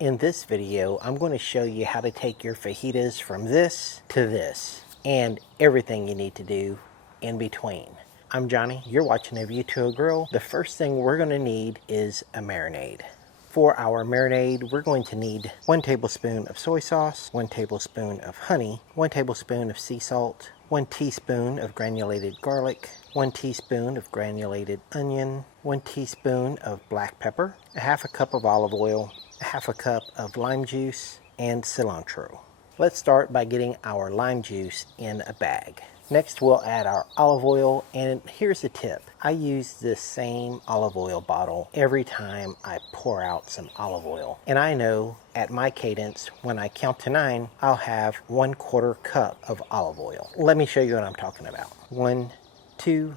In this video, I'm going to show you how to take your fajitas from this to this and everything you need to do in between. I'm Johnny, you're watching A View to a Grill. The first thing we're going to need is a marinade. For our marinade, we're going to need 1 tablespoon of soy sauce, 1 tablespoon of honey, 1 tablespoon of sea salt, 1 teaspoon of granulated garlic, 1 teaspoon of granulated onion, 1 teaspoon of black pepper, a half a cup of olive oil, a half a cup of lime juice, and cilantro. Let's start by getting our lime juice in a bag. Next, we'll add our olive oil, and here's a tip. I use this same olive oil bottle every time I pour out some olive oil. And I know at my cadence, when I count to 9, I'll have 1/4 cup of olive oil. Let me show you what I'm talking about. 1, 2,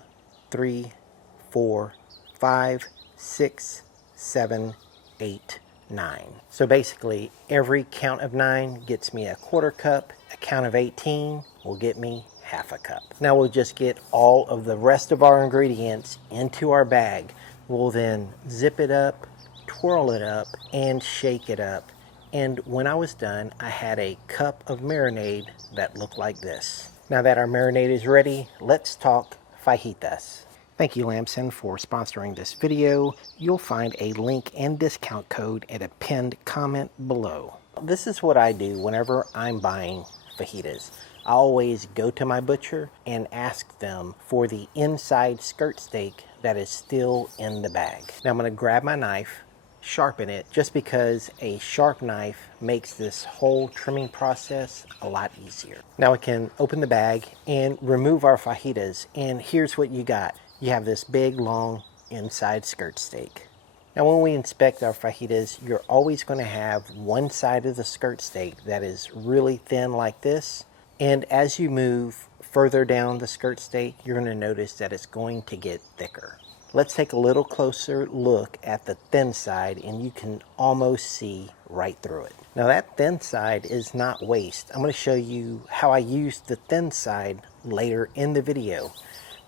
3, 4, 5, 6, 7, 8, 9. So basically, every count of 9 gets me a 1/4 cup. A count of 18 will get me half a cup. Now we'll just get all of the rest of our ingredients into our bag. We'll then zip it up, twirl it up, and shake it up. And when I was done, I had a cup of marinade that looked like this. Now that our marinade is ready, let's talk fajitas. Thank you, Lamson, for sponsoring this video. You'll find a link and discount code in a pinned comment below. This is what I do whenever I'm buying fajitas. I always go to my butcher and ask them for the inside skirt steak that is still in the bag. Now I'm going to grab my knife, sharpen it, just because a sharp knife makes this whole trimming process a lot easier. Now I can open the bag and remove our fajitas, and here's what you got. You have this big, long inside skirt steak. Now when we inspect our fajitas, you're always going to have one side of the skirt steak that is really thin like this. And as you move further down the skirt steak, you're going to notice that it's going to get thicker. Let's take a little closer look at the thin side, and you can almost see right through it. Now that thin side is not waste. I'm going to show you how I used the thin side later in the video.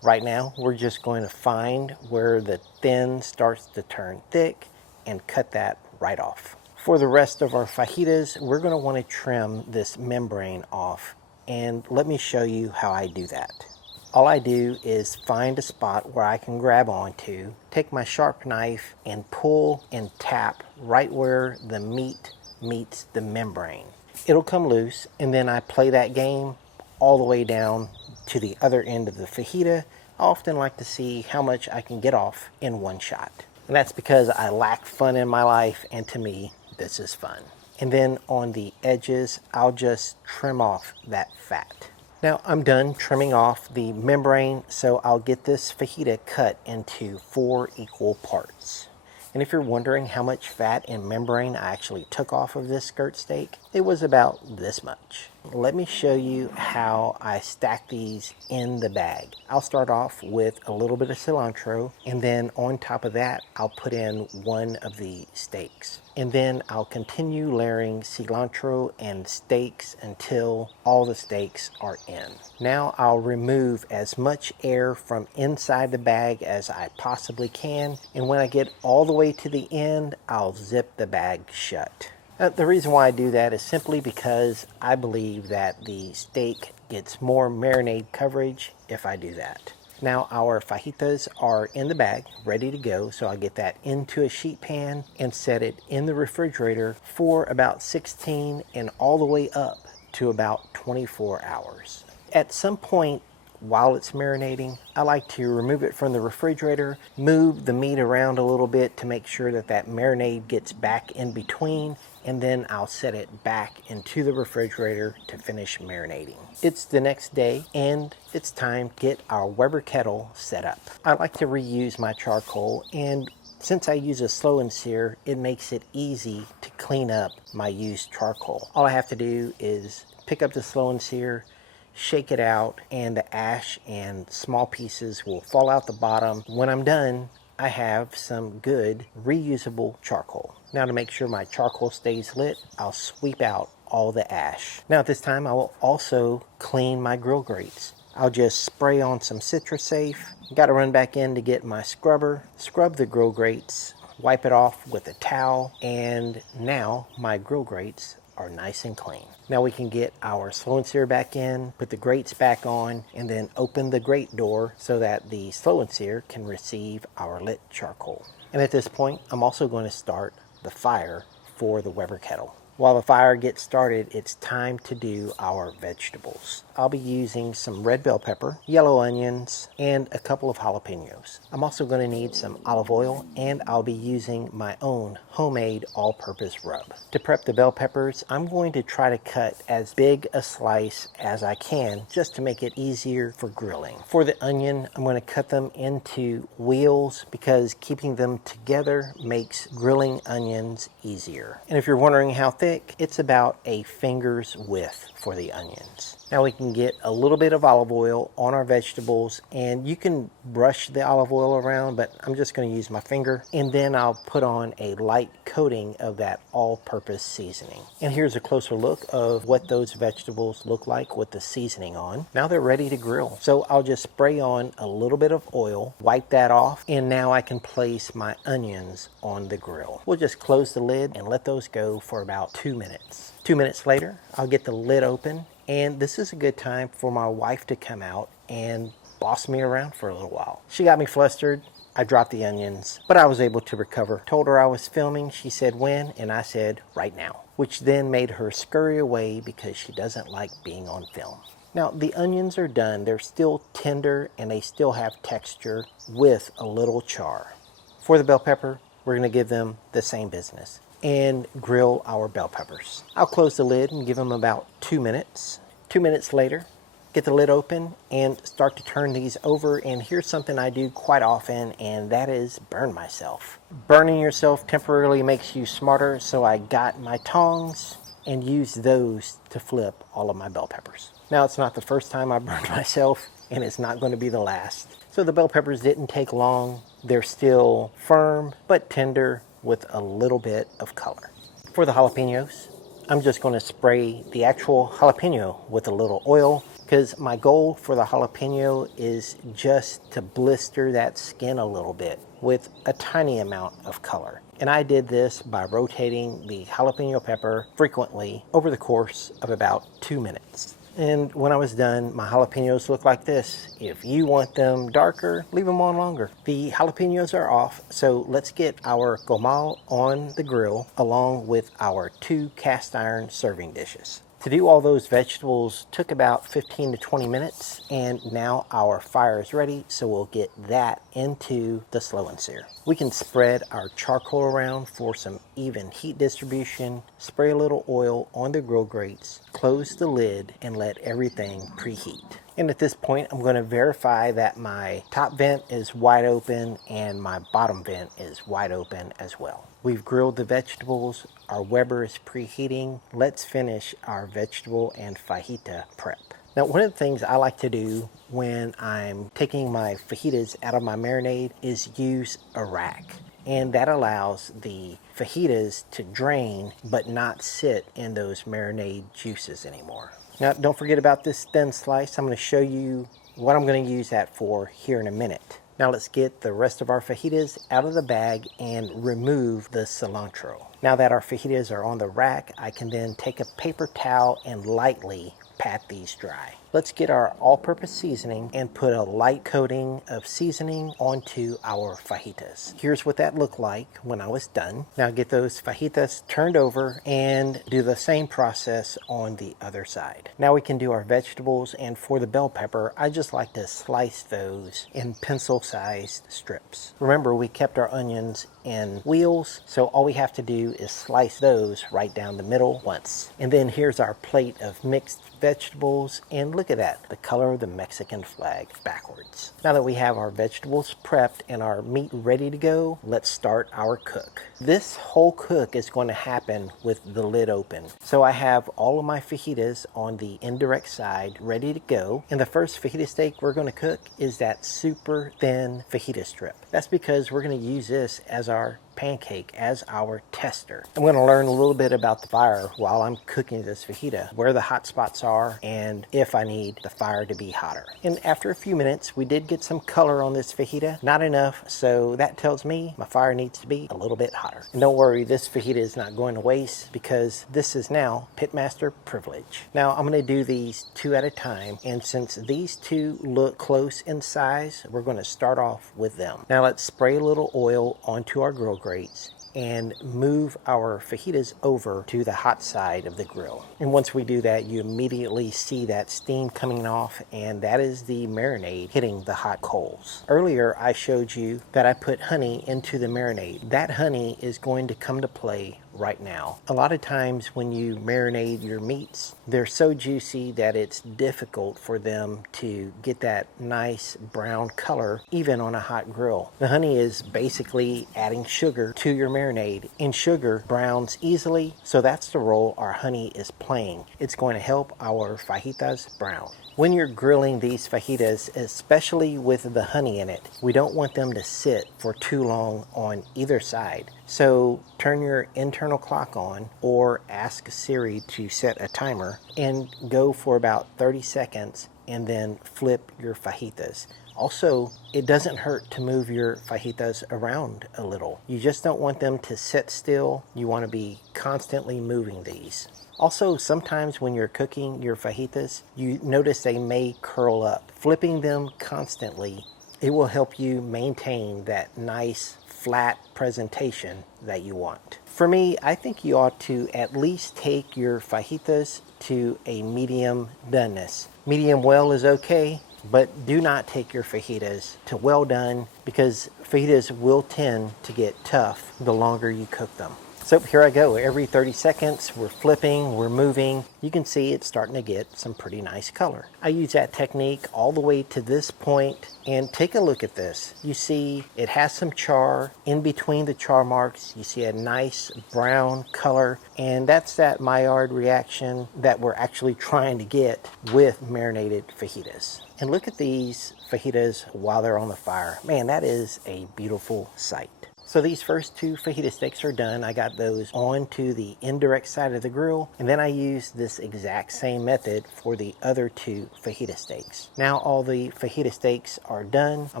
Right now, we're just going to find where the thin starts to turn thick and cut that right off. For the rest of our fajitas, we're going to want to trim this membrane off. And let me show you how I do that. All I do is find a spot where I can grab onto, take my sharp knife and pull and tap right where the meat meets the membrane. It'll come loose, and then I play that game all the way down to the other end of the fajita. I often like to see how much I can get off in one shot. And that's because I lack fun in my life, and to me, this is fun. And then on the edges, I'll just trim off that fat. Now I'm done trimming off the membrane, so I'll get this fajita cut into 4 equal parts. And if you're wondering how much fat and membrane I actually took off of this skirt steak, it was about this much. Let me show you how I stack these in the bag. I'll start off with a little bit of cilantro, and then on top of that, I'll put in one of the steaks. And then I'll continue layering cilantro and steaks until all the steaks are in. Now I'll remove as much air from inside the bag as I possibly can, and when I get all the way to the end, I'll zip the bag shut. The reason why I do that is simply because I believe that the steak gets more marinade coverage if I do that. Now our fajitas are in the bag, ready to go, so I'll get that into a sheet pan and set it in the refrigerator for about 16 and all the way up to about 24 hours. At some point while it's marinating, I like to remove it from the refrigerator, move the meat around a little bit to make sure that that marinade gets back in between, and then I'll set it back into the refrigerator to finish marinating. It's the next day, and it's time to get our Weber kettle set up. I like to reuse my charcoal, and since I use a slow and sear, it makes it easy to clean up my used charcoal. All I have to do is pick up the slow and sear, shake it out, and the ash and small pieces will fall out the bottom. When I'm done, I have some good reusable charcoal. Now to make sure my charcoal stays lit, I'll sweep out all the ash. Now at this time, I will also clean my grill grates. I'll just spray on some Citrus Safe. Got to run back in to get my scrubber, scrub the grill grates wipe it off with a towel, and now my grill grates are nice and clean. Now we can get our slow and sear back in, put the grates back on, and then open the grate door so that the slow and sear can receive our lit charcoal. And at this point, I'm also going to start the fire for the Weber kettle. While the fire gets started, it's time to do our vegetables. I'll be using some red bell pepper, yellow onions, and a couple of jalapenos. I'm also going to need some olive oil, and I'll be using my own homemade all-purpose rub. To prep the bell peppers, I'm going to try to cut as big a slice as I can just to make it easier for grilling. For the onion, I'm going to cut them into wheels because keeping them together makes grilling onions easier. And if you're wondering how thick, it's about a finger's width for the onions. Now we can get a little bit of olive oil on our vegetables, and you can brush the olive oil around, but I'm just going to use my finger, and then I'll put on a light coating of that all-purpose seasoning. And here's a closer look of what those vegetables look like with the seasoning on. Now they're ready to grill. So I'll just spray on a little bit of oil, wipe that off, and now I can place my onions on the grill. We'll just close the lid and let those go for about 2 minutes. 2 minutes later, I'll get the lid open, and this is a good time for my wife to come out and boss me around for a little while. She got me flustered. I dropped the onions, but I was able to recover. Told her I was filming. She said when, and I said right now, which then made her scurry away because she doesn't like being on film. Now the onions are done. They're still tender and they still have texture with a little char. For the bell pepper, we're going to give them the same business and grill our bell peppers. I'll close the lid and give them about 2 minutes. 2 minutes later, get the lid open and start to turn these over. And here's something I do quite often, and that is burn myself. Burning yourself temporarily makes you smarter, so I got my tongs and used those to flip all of my bell peppers. Now, it's not the first time I burned myself, and it's not going to be the last. So the bell peppers didn't take long. They're still firm but tender with a little bit of color. For the jalapenos, I'm just going to spray the actual jalapeno with a little oil because my goal for the jalapeno is just to blister that skin a little bit with a tiny amount of color. And I did this by rotating the jalapeno pepper frequently over the course of about 2 minutes. And when I was done, my jalapenos look like this. If you want them darker, leave them on longer. The jalapenos are off, so let's get our comal on the grill along with our 2 cast iron serving dishes. To do all those vegetables took about 15 to 20 minutes, and now our fire is ready, so we'll get that into the slow and sear. We can spread our charcoal around for some even heat distribution, spray a little oil on the grill grates, close the lid, and let everything preheat. And at this point, I'm going to verify that my top vent is wide open and my bottom vent is wide open as well. We've grilled the vegetables. Our Weber is preheating. Let's finish our vegetable and fajita prep. Now, one of the things I like to do when I'm taking my fajitas out of my marinade is use a rack. And that allows the fajitas to drain but not sit in those marinade juices anymore. Now, don't forget about this thin slice. I'm going to show you what I'm going to use that for here in a minute. Now let's get the rest of our fajitas out of the bag and remove the cilantro. Now that our fajitas are on the rack, I can then take a paper towel and lightly pat these dry. Let's get our all-purpose seasoning and put a light coating of seasoning onto our fajitas. Here's what that looked like when I was done. Now get those fajitas turned over and do the same process on the other side. Now we can do our vegetables, and for the bell pepper, I just like to slice those in pencil-sized strips. Remember, we kept our onions in wheels, so all we have to do is slice those right down the middle once. And then here's our plate of mixed vegetables, and look at that, the color of the Mexican flag backwards. Now that we have our vegetables prepped and our meat ready to go, let's start our cook. This whole cook is going to happen with the lid open. So I have all of my fajitas on the indirect side ready to go, and the first fajita steak we're going to cook is that super thin fajita strip. That's because we're going to use this as our pancake as our tester. I'm going to learn a little bit about the fire while I'm cooking this fajita, where the hot spots are, and if I need the fire to be hotter. And after a few minutes, we did get some color on this fajita. Not enough, so that tells me my fire needs to be a little bit hotter. And don't worry, this fajita is not going to waste because this is now Pitmaster privilege. Now I'm going to do these two at a time, and since these two look close in size, we're going to start off with them. Now let's spray a little oil onto our grill grates and move our fajitas over to the hot side of the grill. And once we do that, you immediately see that steam coming off, and that is the marinade hitting the hot coals. Earlier, I showed you that I put honey into the marinade. That honey is going to come to play right now. A lot of times when you marinate your meats, they're so juicy that it's difficult for them to get that nice brown color even on a hot grill. The honey is basically adding sugar to your marinade, and sugar browns easily, so that's the role our honey is playing. It's going to help our fajitas brown. When you're grilling these fajitas, especially with the honey in it, we don't want them to sit for too long on either side. So turn your internal clock on or ask Siri to set a timer and go for about 30 seconds and then flip your fajitas. Also, it doesn't hurt to move your fajitas around a little. You just don't want them to sit still. You want to be constantly moving these. Also, sometimes when you're cooking your fajitas, you notice they may curl up. Flipping them constantly, it will help you maintain that nice flat presentation that you want. For me, I think you ought to at least take your fajitas to a medium doneness. Medium well is okay, but do not take your fajitas to well done, because fajitas will tend to get tough the longer you cook them. So here I go. Every 30 seconds, we're flipping, we're moving. You can see it's starting to get some pretty nice color. I use that technique all the way to this point, and take a look at this. You see it has some char in between the char marks. You see a nice brown color, and that's that Maillard reaction that we're actually trying to get with marinated fajitas. And look at these fajitas while they're on the fire. Man, that is a beautiful sight. So these first two fajita steaks are done. I got those onto the indirect side of the grill, and then I used this exact same method for the other two fajita steaks. Now all the fajita steaks are done. I'm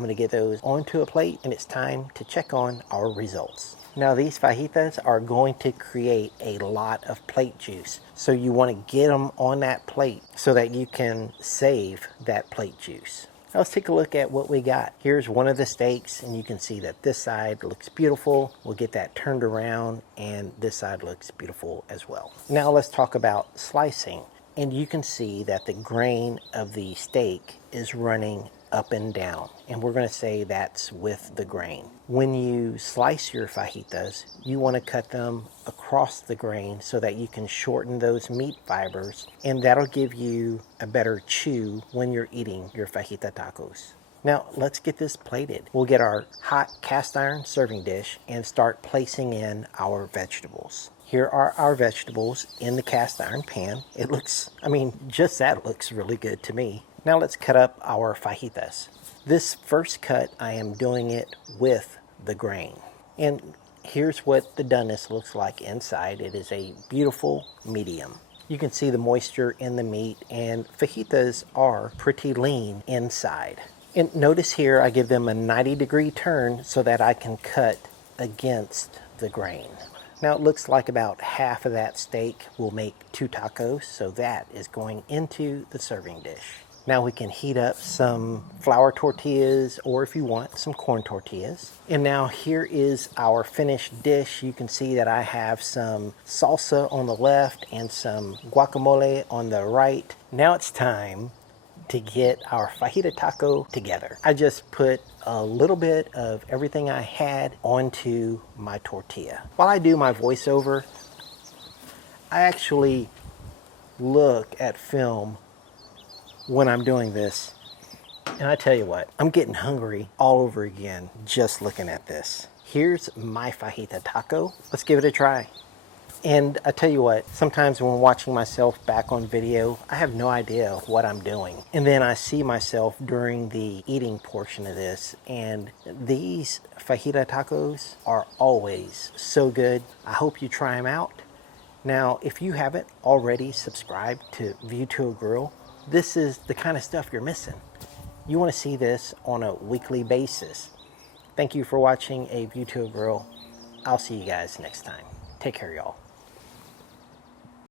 going to get those onto a plate, and it's time to check on our results. Now these fajitas are going to create a lot of plate juice, so you want to get them on that plate so that you can save that plate juice. Now let's take a look at what we got. Here's one of the steaks, and you can see that this side looks beautiful. We'll get that turned around, and this side looks beautiful as well. Now let's talk about slicing. And you can see that the grain of the steak is running up and down, and we're going to say that's with the grain. When you slice your fajitas, you want to cut them across the grain so that you can shorten those meat fibers, and that'll give you a better chew when you're eating your fajita tacos. Now let's get this plated. We'll get our hot cast iron serving dish and start placing in our vegetables. Here are our vegetables in the cast iron pan. It looks, just that looks really good to me. Now let's cut up our fajitas. This first cut, I am doing it with the grain. And here's what the doneness looks like inside. It is a beautiful medium. You can see the moisture in the meat, and fajitas are pretty lean inside. And notice here I give them a 90-degree turn so that I can cut against the grain. Now it looks like about half of that steak will make 2 tacos, so that is going into the serving dish. Now we can heat up some flour tortillas, or if you want, some corn tortillas. And now here is our finished dish. You can see that I have some salsa on the left and some guacamole on the right. Now it's time to get our fajita taco together. I just put a little bit of everything I had onto my tortilla. While I do my voiceover, I actually look at film when I'm doing this, and I tell you what, I'm getting hungry all over again just looking at this. Here's my fajita taco. Let's give it a try. And I tell you what, sometimes when watching myself back on video, I have no idea what I'm doing. And then I see myself during the eating portion of this, and these fajita tacos are always so good. I hope you try them out. Now, if you haven't already subscribed to View to a Grill, this is the kind of stuff you're missing. You want to see this on a weekly basis. Thank you for watching a View to a Grill. I'll see you guys next time. Take care, y'all.